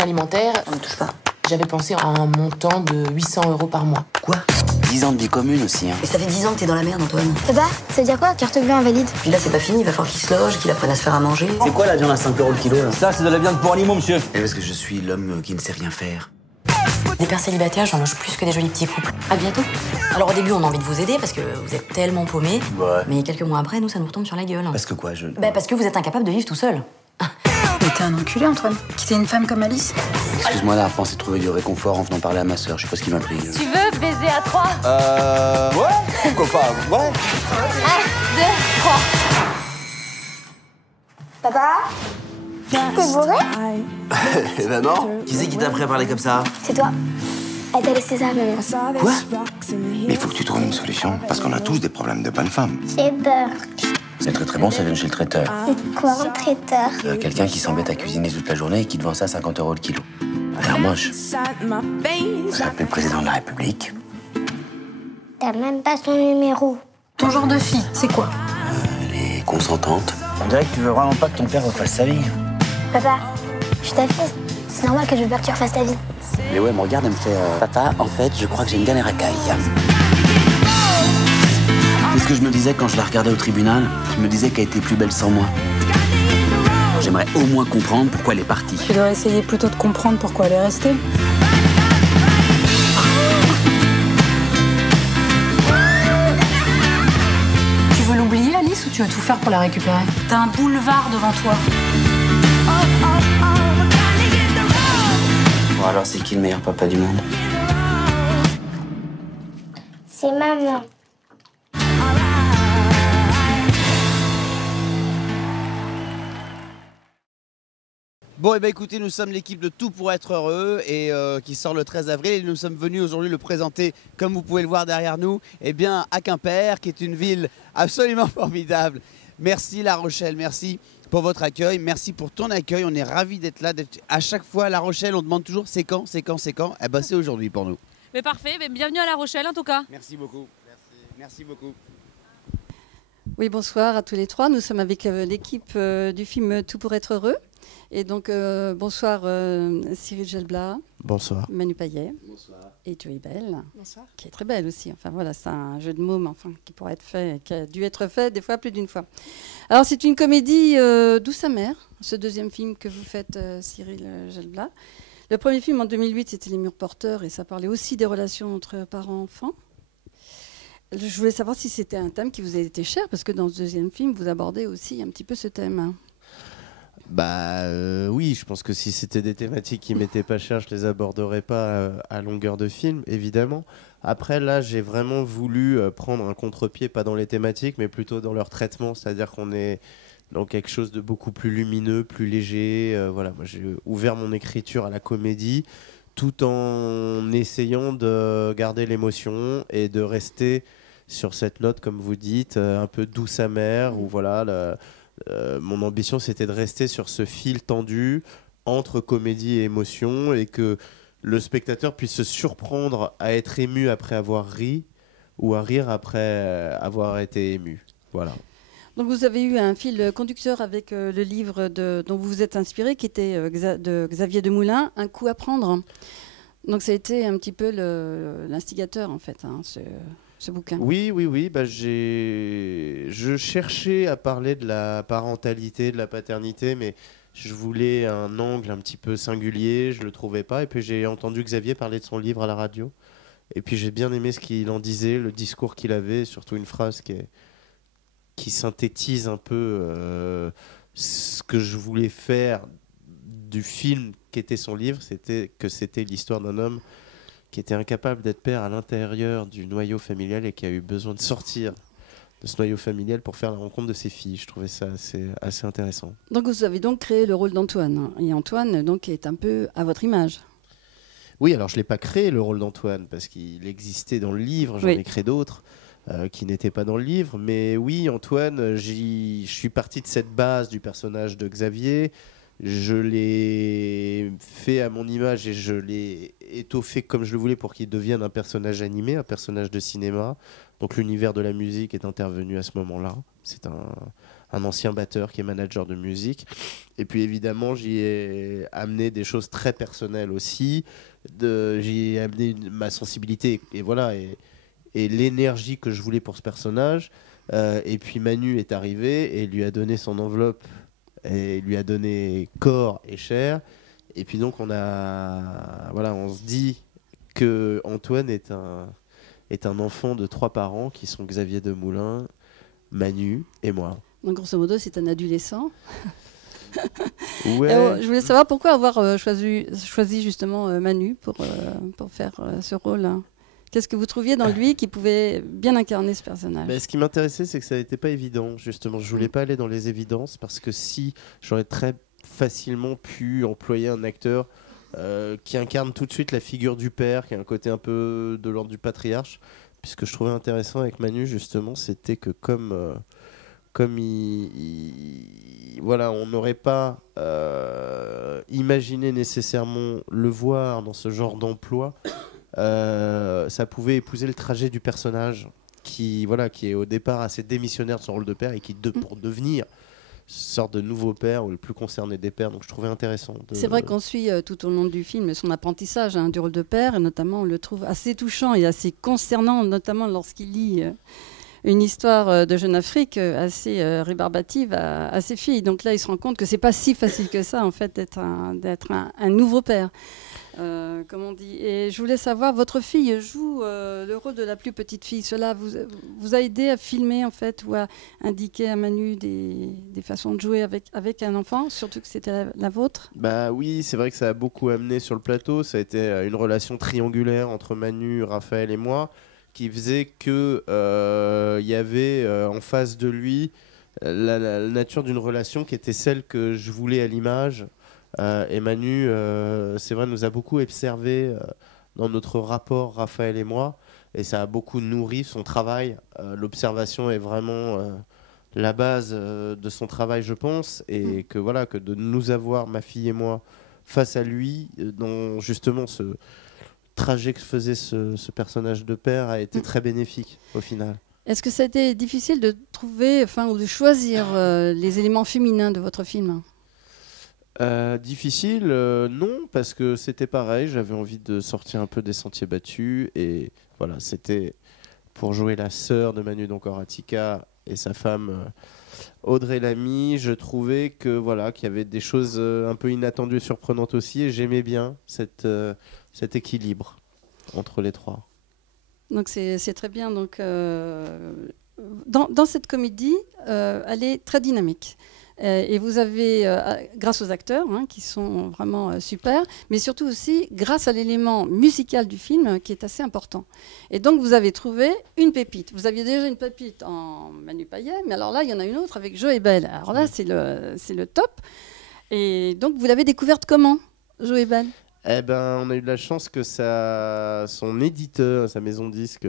pension alimentaire. On ne touche pas. J'avais pensé à un montant de 800 € par mois. Quoi? 10 ans de vie commune aussi, hein. Mais ça fait 10 ans que t'es dans la merde, Antoine. Papa, ça veut dire quoi, carte bleue invalide? Puis là, c'est pas fini, il va falloir qu'il se loge, qu'il apprenne à se faire à manger. C'est quoi la viande à 5 € le kilo, là? Ça, c'est de la viande pour animaux, monsieur. Et parce que je suis l'homme qui ne sait rien faire. Des pères célibataires, j'en loge plus que des jolis petits couples. À bientôt. Alors au début, on a envie de vous aider parce que vous êtes tellement paumés. Ouais. Mais quelques mois après, nous, ça nous retombe sur la gueule. Parce que quoi, Parce que vous êtes incapable de vivre tout seul. Mais t'es un enculé, Antoine. Quitter une femme comme Alice. Excuse-moi, là, pensé trouver du réconfort en venant parler à ma sœur. Je sais pas ce qui m'a pris. Tu veux baiser à 3? Ouais. Pourquoi pas? Ouais. 1, 2, 3. Papa? T'es bourré? Eh ben non. Qui c'est qui t'a appris à parler comme ça? C'est toi. Elle t'a laissé ça, maman. Quoi? Mais il faut que tu trouves une solution, parce qu'on a tous des problèmes de bonne femme. C'est beurre. C'est très très bon, ça vient de chez le traiteur. C'est quoi un traiteur? Quelqu'un qui s'embête à cuisiner toute la journée et qui te vend ça à 50 € le kilo. A l'air moche. Vous appelez le président de la République. T'as même pas son numéro. Ton genre de fille, c'est quoi? Elle est consentante. On dirait que tu veux vraiment pas que ton père refasse sa vie. Papa, je suis ta fille. C'est normal que je veux pas que tu refasses ta vie. Mais ouais, elle me regarde, elle me fait Papa, en fait, je crois que j'ai une galère à caille. Qu'est-ce que je me disais quand je la regardais au tribunal? Je me disais qu'elle était plus belle sans moi. J'aimerais au moins comprendre pourquoi elle est partie. Tu devrais essayer plutôt de comprendre pourquoi elle est restée. Tu veux l'oublier, Alice, ou tu veux tout faire pour la récupérer? T'as un boulevard devant toi. Bon, alors c'est qui le meilleur papa du monde? C'est maman. Bon, et ben écoutez, nous sommes l'équipe de Tout pour être heureux et qui sort le 13 avril. Et nous sommes venus aujourd'hui le présenter, comme vous pouvez le voir derrière nous, eh bien, à Quimper, qui est une ville absolument formidable. Merci La Rochelle, merci pour votre accueil, merci pour ton accueil. On est ravis d'être là. À chaque fois à La Rochelle, on demande toujours c'est quand, c'est quand, c'est quand. Eh ben c'est aujourd'hui pour nous. Mais parfait, mais bienvenue à La Rochelle en tout cas. Merci beaucoup. Merci beaucoup. Oui, bonsoir à tous les trois. Nous sommes avec l'équipe du film Tout pour être heureux. Et donc, bonsoir Cyril Gelblat. Bonsoir. Manu Payet. Bonsoir. Et Joey Bell. Bonsoir. Qui est très belle aussi. Enfin voilà, c'est un jeu de mots, mais enfin, qui pourrait être fait, qui a dû être fait des fois plus d'une fois. Alors, c'est une comédie douce amère, ce deuxième film que vous faites, Cyril Gelblat. Le premier film en 2008, c'était Les Murs Porteurs, et ça parlait aussi des relations entre parents-enfants. Je voulais savoir si c'était un thème qui vous a été cher, parce que dans ce deuxième film, vous abordez aussi un petit peu ce thème. Oui, je pense que si c'était des thématiques qui m'étaient pas chères, je les aborderais pas à longueur de film, évidemment. Après, là, j'ai vraiment voulu prendre un contre-pied, pas dans les thématiques, mais plutôt dans leur traitement, c'est-à-dire qu'on est dans quelque chose de beaucoup plus lumineux, plus léger. Voilà, moi, j'ai ouvert mon écriture à la comédie, tout en essayant de garder l'émotion et de rester sur cette note, comme vous dites, un peu douce amère, où voilà. Mon ambition, c'était de rester sur ce fil tendu entre comédie et émotion, et que le spectateur puisse se surprendre à être ému après avoir ri, ou à rire après avoir été ému. Voilà. Donc vous avez eu un fil conducteur avec le livre dont vous vous êtes inspiré, qui était de Xavier Demoulin, Un coup à prendre. Donc ça a été un petit peu l'instigateur, en fait, ce bouquin. Oui. Je cherchais à parler de la parentalité, de la paternité, mais je voulais un angle un petit peu singulier, je le trouvais pas. Et puis j'ai entendu Xavier parler de son livre à la radio. Et puis j'ai bien aimé ce qu'il en disait, le discours qu'il avait, surtout une phrase qui synthétise un peu ce que je voulais faire du film qu'était son livre, c'était l'histoire d'un homme qui était incapable d'être père à l'intérieur du noyau familial et qui a eu besoin de sortir de ce noyau familial pour faire la rencontre de ses filles. Je trouvais ça assez intéressant. Donc vous avez donc créé le rôle d'Antoine. Et Antoine donc, est un peu à votre image. Oui, alors je ne l'ai pas créé, le rôle d'Antoine, parce qu'il existait dans le livre, j'en ai créé d'autres qui n'étaient pas dans le livre. Mais oui, Antoine, je suis parti de cette base du personnage de Xavier, je l'ai fait à mon image et je l'ai étoffé comme je le voulais pour qu'il devienne un personnage animé, un personnage de cinéma. Donc l'univers de la musique est intervenu à ce moment-là. C'est un ancien batteur qui est manager de musique. Et puis évidemment, j'y ai amené des choses très personnelles aussi. J'y ai amené ma sensibilité et voilà, et l'énergie que je voulais pour ce personnage. Et puis Manu est arrivé et lui a donné son enveloppe et lui a donné corps et chair. Et puis donc on se dit que Antoine est un enfant de 3 parents qui sont Xavier Demoulin, Manu et moi. Donc grosso modo, c'est un adolescent. Ouais. Je voulais savoir pourquoi avoir choisi justement Manu pour faire ce rôle. Qu'est-ce que vous trouviez dans lui qui pouvait bien incarner ce personnage? Ce qui m'intéressait, c'est que ça n'était pas évident, justement. Je voulais pas aller dans les évidences parce que si j'aurais très facilement pu employer un acteur qui incarne tout de suite la figure du père, qui a un côté un peu de l'ordre du patriarche, puisque je trouvais intéressant avec Manu, justement, c'était que comme on n'aurait pas imaginé nécessairement le voir dans ce genre d'emploi, ça pouvait épouser le trajet du personnage qui est au départ assez démissionnaire de son rôle de père et qui pour devenir sorte de nouveau père ou le plus concerné des pères. Donc je trouvais intéressant. C'est vrai qu'on suit tout au long du film son apprentissage du rôle de père, et notamment on le trouve assez touchant et assez concernant, notamment lorsqu'il lit une histoire de Jeune Afrique assez rébarbative à ses filles. Donc là, il se rend compte que c'est pas si facile que ça, en fait, d'être un nouveau père. Comme on dit. Et je voulais savoir, votre fille joue le rôle de la plus petite fille. Cela vous a aidé à filmer, en fait, ou à indiquer à Manu des façons de jouer avec un enfant, surtout que c'était la vôtre? Bah oui, c'est vrai que ça a beaucoup amené sur le plateau. Ça a été une relation triangulaire entre Manu, Raphaël et moi, qui faisait que il y avait en face de lui la nature d'une relation qui était celle que je voulais à l'image. Et Manu, c'est vrai, nous a beaucoup observé dans notre rapport, Raphaël et moi, et ça a beaucoup nourri son travail. L'observation est vraiment la base de son travail, je pense, et que de nous avoir, ma fille et moi, face à lui, dans justement ce trajet que faisait ce personnage de père, a été très bénéfique au final. Est-ce que ça a été difficile de trouver, ou de choisir les éléments féminins de votre film? Difficile, non, parce que c'était pareil, j'avais envie de sortir un peu des sentiers battus, et voilà, c'était pour jouer la sœur de Manu, donc Horatica, et sa femme Audrey Lamy. Je trouvais qu'il y avait des choses un peu inattendues et surprenantes aussi, et j'aimais bien cet équilibre entre les trois. Donc c'est très bien. Donc, dans cette comédie, elle est très dynamique. Et vous avez, grâce aux acteurs qui sont vraiment super, mais surtout aussi grâce à l'élément musical du film qui est assez important. Et donc vous avez trouvé une pépite. Vous aviez déjà une pépite en Manu Payet, mais alors là il y en a une autre avec Joël Bell. Alors là c'est le top. Et donc vous l'avez découverte comment, Joël Bell? On a eu de la chance que son éditeur, sa maison de disques,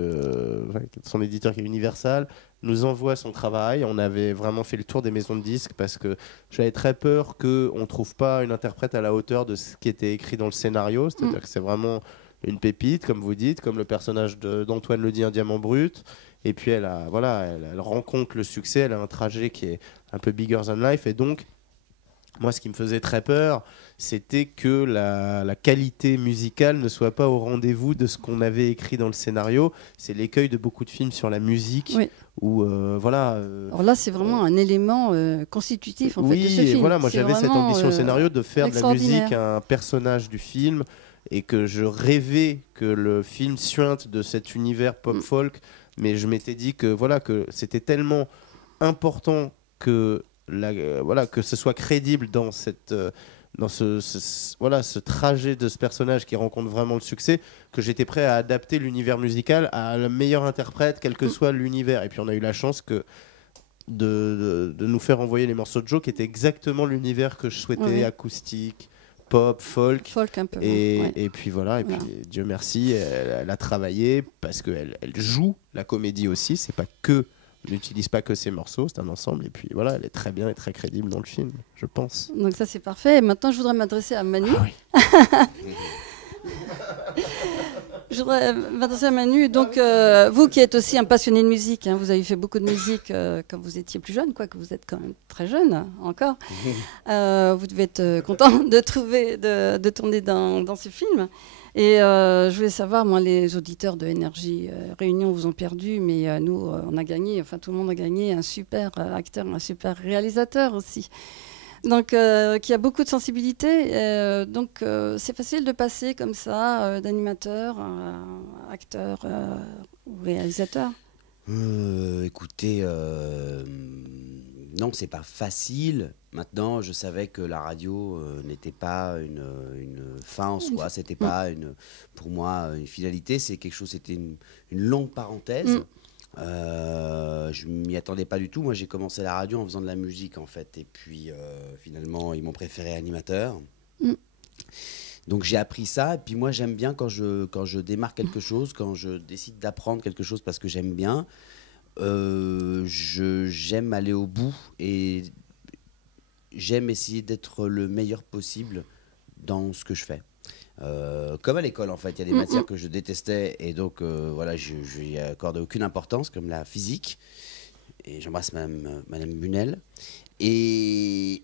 son éditeur qui est Universal, nous envoie son travail. On avait vraiment fait le tour des maisons de disques parce que j'avais très peur qu'on ne trouve pas une interprète à la hauteur de ce qui était écrit dans le scénario. C'est-à-dire que c'est vraiment une pépite, comme vous dites, comme le personnage d'Antoine le dit, un diamant brut. Et puis elle rencontre le succès, elle a un trajet qui est un peu bigger than life. Et donc, moi, ce qui me faisait très peur, c'était que la qualité musicale ne soit pas au rendez-vous de ce qu'on avait écrit dans le scénario. C'est l'écueil de beaucoup de films sur la musique. Oui. Alors là, c'est vraiment un élément constitutif en fait, de ce film. Voilà, moi j'avais cette ambition au scénario de faire de la musique un personnage du film, et que je rêvais que le film suinte de cet univers pop-folk. Mais je m'étais dit que c'était tellement important que ce soit crédible dans ce trajet de ce personnage qui rencontre vraiment le succès, que j'étais prêt à adapter l'univers musical à la meilleure interprète, quel que soit l'univers. Et puis on a eu la chance de nous faire envoyer les morceaux de Joe qui étaient exactement l'univers que je souhaitais, acoustique, pop, folk un peu. Et puis voilà, puis Dieu merci, elle a travaillé parce qu'elle joue la comédie aussi, c'est pas que n'utilise pas que ses morceaux, c'est un ensemble. Et puis voilà, elle est très bien et très crédible dans le film, je pense. Donc ça c'est parfait. Et maintenant je voudrais m'adresser à Manu. Ah oui. Je voudrais m'adresser à Manu. Donc vous qui êtes aussi un passionné de musique, hein, vous avez fait beaucoup de musique quand vous étiez plus jeune, quoi, que vous êtes quand même très jeune encore. Vous devez être content de tourner dans ce film. Et je voulais savoir, moi, les auditeurs de Énergie Réunion vous ont perdu, mais nous, on a gagné, enfin tout le monde a gagné un super acteur, un super réalisateur aussi. Donc, qui a beaucoup de sensibilité. Donc, c'est facile de passer comme ça, d'animateur à acteur ou réalisateur. Écoutez, non, c'est pas facile. Maintenant, je savais que la radio n'était pas une fin en soi. C'était pas pour moi une finalité. C'est quelque chose. C'était une longue parenthèse. Je m'y attendais pas du tout. Moi, j'ai commencé la radio en faisant de la musique, en fait. Et puis, finalement, ils m'ont préféré animateur. Donc, j'ai appris ça. Et puis, moi, j'aime bien quand je démarre quelque chose, quand je décide d'apprendre quelque chose parce que j'aime bien. J'aime aller au bout et j'aime essayer d'être le meilleur possible dans ce que je fais. Comme à l'école, en fait, il y a des matières que je détestais et donc voilà, je n'y accordais aucune importance, comme la physique. Et j'embrasse Madame Bunel. Et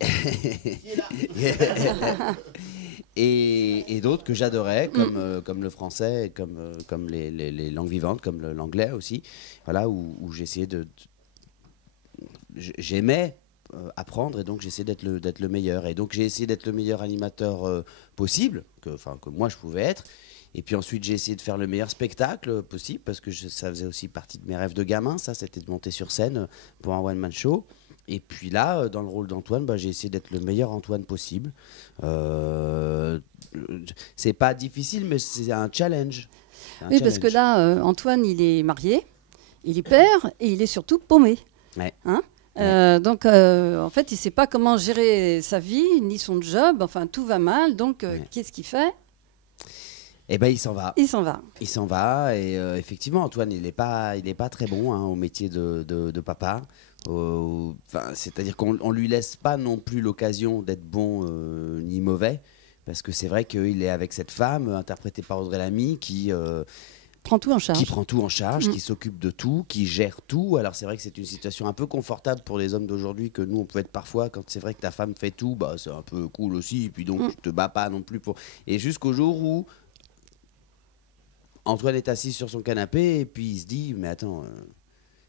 et d'autres que j'adorais, comme le français, comme les langues vivantes, comme l'anglais aussi. Voilà, où j'essayais j'aimais apprendre et donc j'essayais d'être le meilleur. Et donc j'ai essayé d'être le meilleur animateur possible, que moi je pouvais être. Et puis ensuite j'ai essayé de faire le meilleur spectacle possible, parce que ça faisait aussi partie de mes rêves de gamin, ça, c'était de monter sur scène pour un one-man show. Et puis là, dans le rôle d'Antoine, j'ai essayé d'être le meilleur Antoine possible. C'est pas difficile, mais c'est un challenge. Oui, parce que là, Antoine, il est marié, il est père et il est surtout paumé. Ouais. Hein donc, en fait, il ne sait pas comment gérer sa vie, ni son job. Enfin, tout va mal. Donc, qu'est-ce qu'il fait ? Eh ben, il s'en va. Il s'en va. Il s'en va. Et effectivement, Antoine, il n'est pas très bon au métier de papa. C'est-à-dire qu'on ne lui laisse pas non plus l'occasion d'être bon ni mauvais. Parce que c'est vrai qu'il est avec cette femme, interprétée par Audrey Lamy, qui prend tout en charge. Qui prend tout en charge, qui s'occupe de tout, qui gère tout. Alors c'est vrai que c'est une situation un peu confortable pour les hommes d'aujourd'hui, que nous on peut être parfois, quand c'est vrai que ta femme fait tout, c'est un peu cool aussi. Et puis donc tu te bats pas non plus pour. Et jusqu'au jour où Antoine est assis sur son canapé et puis il se dit mais attends,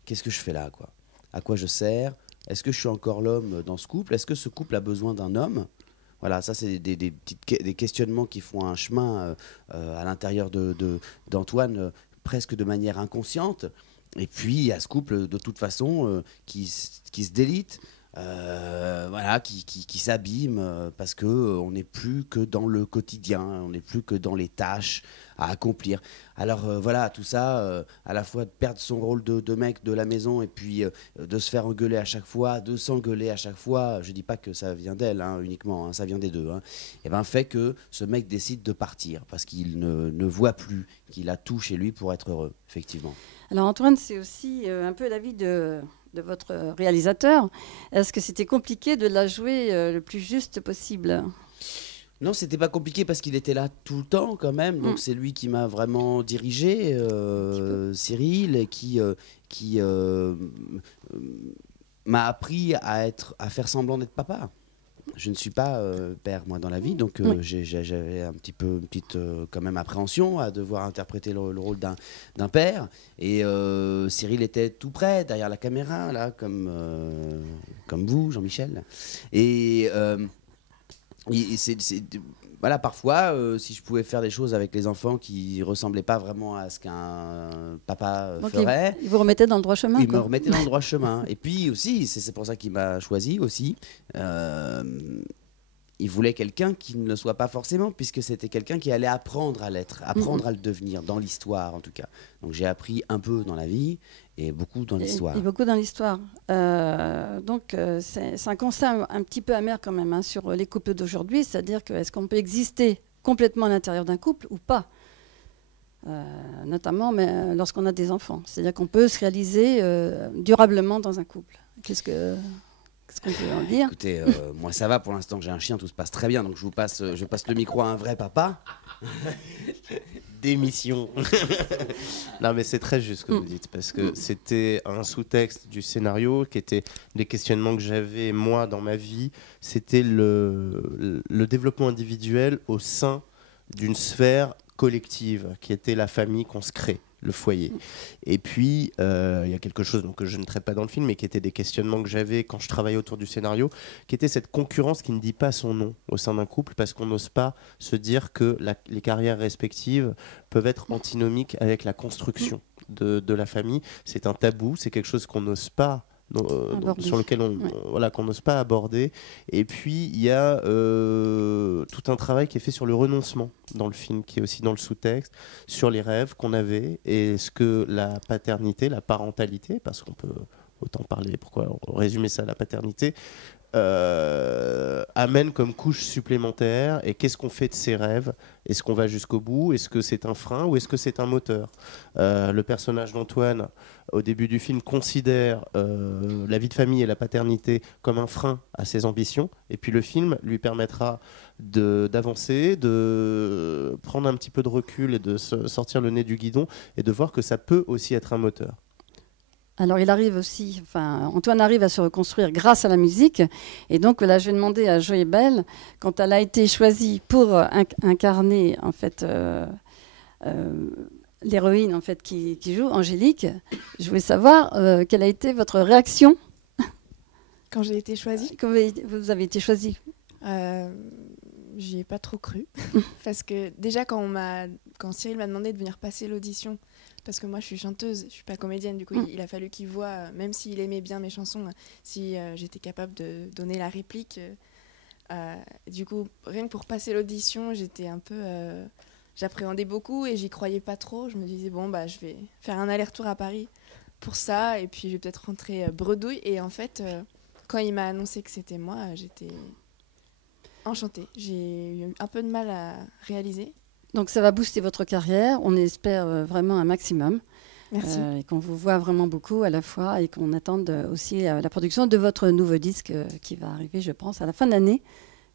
qu'est-ce que je fais là, quoi ? À quoi je sers ? Est-ce que je suis encore l'homme dans ce couple ? Est-ce que ce couple a besoin d'un homme ? Voilà, ça c'est des questionnements qui font un chemin à l'intérieur d'Antoine, presque de manière inconsciente. Et puis il y a ce couple de toute façon qui se délite, voilà, qui s'abîme parce qu'on n'est plus que dans le quotidien, on n'est plus que dans les tâches à accomplir. Alors voilà, tout ça, à la fois de perdre son rôle de mec de la maison et puis de se faire engueuler à chaque fois, de s'engueuler à chaque fois, je dis pas que ça vient d'elle uniquement, ça vient des deux, et ben fait que ce mec décide de partir parce qu'il ne voit plus qu'il a tout chez lui pour être heureux, effectivement. Alors Antoine, c'est aussi un peu l'avis de votre réalisateur. Est-ce que c'était compliqué de la jouer le plus juste possible ? Non, c'était pas compliqué parce qu'il était là tout le temps quand même. Donc c'est lui qui m'a vraiment dirigé, Cyril, et qui m'a appris à faire semblant d'être papa. Je ne suis pas père, moi, dans la vie, donc j'avais une petite quand même appréhension à devoir interpréter le rôle d'un père. Et Cyril était tout près, derrière la caméra, là, comme vous, Jean-Michel. Et voilà, parfois, si je pouvais faire des choses avec les enfants qui ressemblaient pas vraiment à ce qu'un papa ferait. Il vous remettait dans le droit chemin. Il me remettait dans le droit chemin. Et puis aussi, c'est pour ça qu'il m'a choisi aussi. Il voulait quelqu'un qui ne le soit pas forcément, puisque c'était quelqu'un qui allait apprendre à l'être, apprendre à le devenir, dans l'histoire en tout cas. Donc j'ai appris un peu dans la vie et beaucoup dans l'histoire. Et beaucoup dans l'histoire. Donc c'est un constat un petit peu amer quand même sur les couples d'aujourd'hui, c'est-à-dire que est-ce qu'on peut exister complètement à l'intérieur d'un couple ou pas ? notamment lorsqu'on a des enfants. C'est-à-dire qu'on peut se réaliser durablement dans un couple. Qu'est-ce qu'on peut en dire? Écoutez, moi ça va pour l'instant, j'ai un chien, tout se passe très bien, donc je passe le micro à un vrai papa. Démission. Non, mais c'est très juste ce que vous dites, parce que c'était un sous-texte du scénario qui était des questionnements que j'avais moi dans ma vie. C'était le développement individuel au sein d'une sphère collective qui était la famille qu'on se crée, le foyer. Et puis il y a quelque chose que je ne traite pas dans le film, mais qui était des questionnements que j'avais quand je travaillais autour du scénario, qui était cette concurrence qui ne dit pas son nom au sein d'un couple, parce qu'on n'ose pas se dire que les carrières respectives peuvent être antinomiques avec la construction de la famille. C'est un tabou, c'est quelque chose qu'on n'ose pas sur lequel qu'on n'ose pas aborder. Et puis il y a tout un travail qui est fait sur le renoncement dans le film, qui est aussi dans le sous-texte, sur les rêves qu'on avait et ce que la paternité, la parentalité, parce qu'on peut autant parler, pourquoi résumer ça à la paternité, amène comme couche supplémentaire. Et qu'est-ce qu'on fait de ces rêves? Est-ce qu'on va jusqu'au bout? Est-ce que c'est un frein ou est-ce que c'est un moteur? Le personnage d'Antoine, au début du film, considère la vie de famille et la paternité comme un frein à ses ambitions, et puis le film lui permettra d'avancer, de prendre un petit peu de recul et de sortir le nez du guidon et de voir que ça peut aussi être un moteur. Alors Antoine arrive à se reconstruire grâce à la musique. Et donc là, je vais demander à Joël Bell, quand elle a été choisie pour incarner en fait l'héroïne en fait qui joue, Angélique, je voulais savoir quelle a été votre réaction quand j'ai été choisie. Quand vous avez été choisie. J'y ai pas trop cru parce que déjà quand Cyril m'a demandé de venir passer l'audition, parce que moi je suis chanteuse, je suis pas comédienne, du coup il a fallu qu'il voit, même s'il aimait bien mes chansons, si j'étais capable de donner la réplique. Du coup, rien que pour passer l'audition, j'étais un peu, j'appréhendais beaucoup et j'y croyais pas trop. Je me disais je vais faire un aller-retour à Paris pour ça, et puis je vais peut-être rentrer bredouille. Et en fait, quand il m'a annoncé que c'était moi, j'étais enchantée. J'ai eu un peu de mal à réaliser. Donc ça va booster votre carrière, on espère vraiment un maximum. Merci. Et qu'on vous voit vraiment beaucoup à la fois, et qu'on attende aussi la production de votre nouveau disque qui va arriver, je pense, à la fin de l'année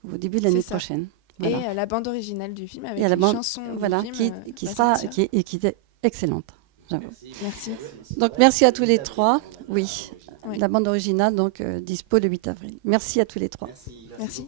ou au début de l'année prochaine. Voilà. Et la bande originale du film avec les chansons du film, qui est excellente. Merci. Donc merci à tous les trois. Oui. La bande originale donc dispo le 8 avril. Merci à tous les trois. Merci.